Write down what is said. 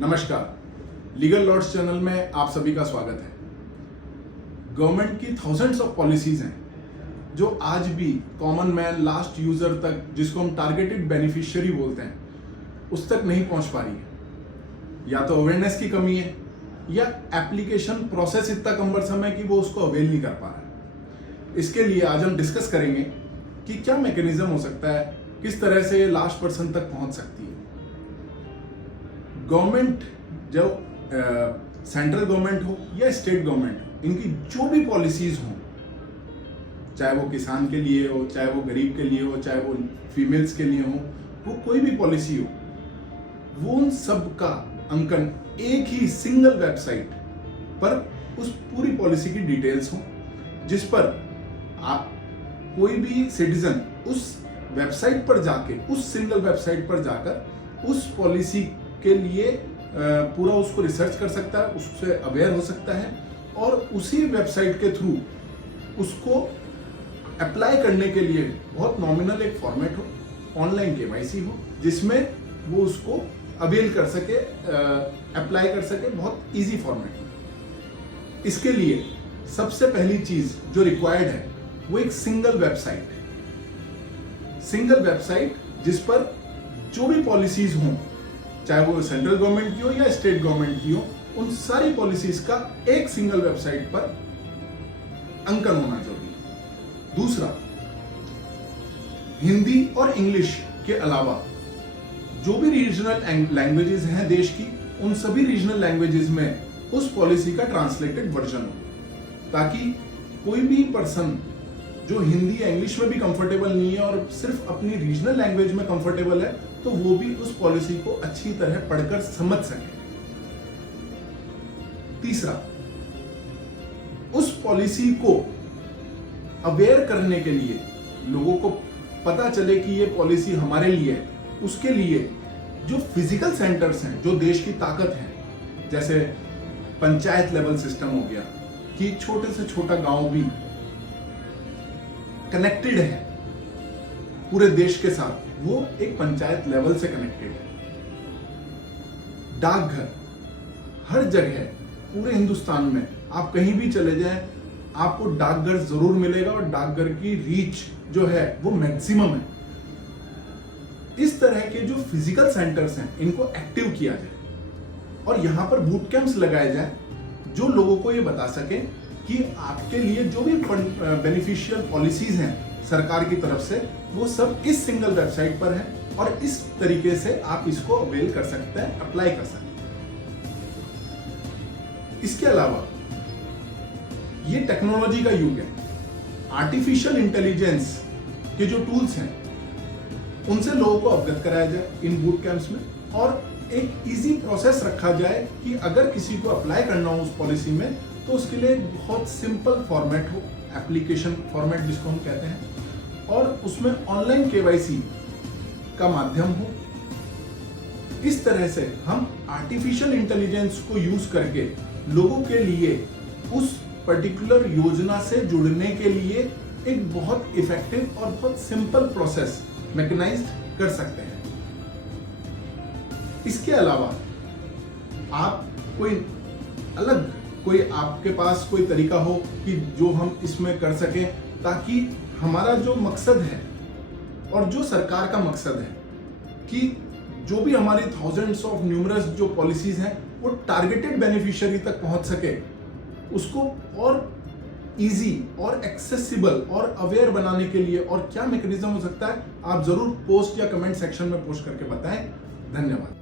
नमस्कार, legal Lord's channel में आप सभी का स्वागत है। गवर्नमेंट की थाउजेंड्स ऑफ पॉलिसीज हैं जो आज भी कॉमन मैन, लास्ट यूजर तक, जिसको हम टारगेटेड बेनिफिशियरी बोलते हैं, उस तक नहीं पहुंच पा रही है। या तो अवेयरनेस की कमी है या एप्लीकेशन प्रोसेस इतना कम्बरसम है कि वो उसको अवेल नहीं कर पा रहा है। इसके लिए आज हम डिस्कस करेंगे कि क्या मैकेनिज्म हो सकता है, किस तरह से लास्ट पर्सन तक पहुंच सकती है। गवर्नमेंट, जो सेंट्रल गवर्नमेंट हो या स्टेट गवर्नमेंट हो, इनकी जो भी पॉलिसीज हो, चाहे वो किसान के लिए हो, चाहे वो गरीब के लिए हो, चाहे वो फीमेल्स के लिए हो, वो कोई भी पॉलिसी हो, वो उन सब का अंकन एक ही सिंगल वेबसाइट पर उस पूरी पॉलिसी की डिटेल्स हो, जिस पर आप कोई भी सिटीजन उस वेबसाइट पर जाके, उस सिंगल वेबसाइट पर जाकर उस पॉलिसी के लिए पूरा उसको रिसर्च कर सकता है, उससे अवेयर हो सकता है और उसी वेबसाइट के थ्रू उसको अप्लाई करने के लिए बहुत नॉमिनल एक फॉर्मेट हो, ऑनलाइन केवाईसी हो, जिसमें वो उसको अवेल कर सके, अप्लाई कर सके, बहुत इजी फॉर्मेट में। इसके लिए सबसे पहली चीज जो रिक्वायर्ड है वो एक सिंगल वेबसाइट जिस पर जो भी पॉलिसीज हों, चाहे वो सेंट्रल गवर्नमेंट की हो या स्टेट गवर्नमेंट की हो, उन सारी पॉलिसीज का एक सिंगल वेबसाइट पर अंकन होना जरूरी है। दूसरा, हिंदी और इंग्लिश के अलावा जो भी रीजनल लैंग्वेजेस हैं देश की, उन सभी रीजनल लैंग्वेजेस में उस पॉलिसी का ट्रांसलेटेड वर्जन हो, ताकि कोई भी पर्सन जो हिंदी या इंग्लिश में भी कंफर्टेबल नहीं है और सिर्फ अपनी रीजनल लैंग्वेज में कंफर्टेबल है, तो वो भी उस पॉलिसी को अच्छी तरह पढ़कर समझ सके। तीसरा, उस पॉलिसी को अवेयर करने के लिए, लोगों को पता चले कि ये पॉलिसी हमारे लिए है, उसके लिए जो फिजिकल सेंटर्स हैं, जो देश की ताकत है, जैसे पंचायत लेवल सिस्टम हो गया कि छोटे से छोटा गांव भी कनेक्टेड है पूरे देश के साथ, वो एक पंचायत लेवल से कनेक्टेड है। डाकघर हर जगह पूरे हिंदुस्तान में आप कहीं भी चले जाएं, आपको डाकघर जरूर मिलेगा और डाकघर की रीच जो है वो मैक्सिमम है। इस तरह के जो फिजिकल सेंटर्स हैं, इनको एक्टिव किया जाए और यहां पर बूट कैंप्स लगाए जाए, जो लोगों को ये बता सके कि आपके लिए जो भी बेनिफिशियल पॉलिसीज हैं सरकार की तरफ से, वो सब इस सिंगल वेबसाइट पर है और इस तरीके से आप इसको अवेल कर सकते हैं, अप्लाई कर सकते हैं। इसके अलावा ये टेक्नोलॉजी का युग है। आर्टिफिशियल इंटेलिजेंस के जो टूल्स हैं, उनसे लोगों को अवगत कराया जाए इन बूट कैंप्स में, और एक इजी प्रोसेस रखा जाए कि अगर किसी को अप्लाई करना हो उस पॉलिसी में, तो उसके लिए बहुत सिंपल फॉर्मेट हो, एप्लीकेशन फॉर्मेट जिसको हम कहते हैं, और उसमें ऑनलाइन केवाईसी का माध्यम हो। इस तरह से हम आर्टिफिशियल इंटेलिजेंस को यूज करके लोगों के लिए उस पर्टिकुलर योजना से जुड़ने के लिए एक बहुत इफेक्टिव और बहुत सिंपल प्रोसेस मैकेनाइज्ड कर सकते हैं। इसके अलावा आप कोई आपके पास कोई तरीका हो कि जो हम इसमें कर सकें, ताकि हमारा जो मकसद है और जो सरकार का मकसद है कि जो भी हमारी थाउजेंड्स ऑफ न्यूमरस जो पॉलिसीज हैं वो टारगेटेड बेनिफिशियरी तक पहुंच सके, उसको और इजी और एक्सेसिबल और अवेयर बनाने के लिए और क्या मैकेनिज्म हो सकता है, आप जरूर पोस्ट या कमेंट सेक्शन में पोस्ट करके बताएं। धन्यवाद।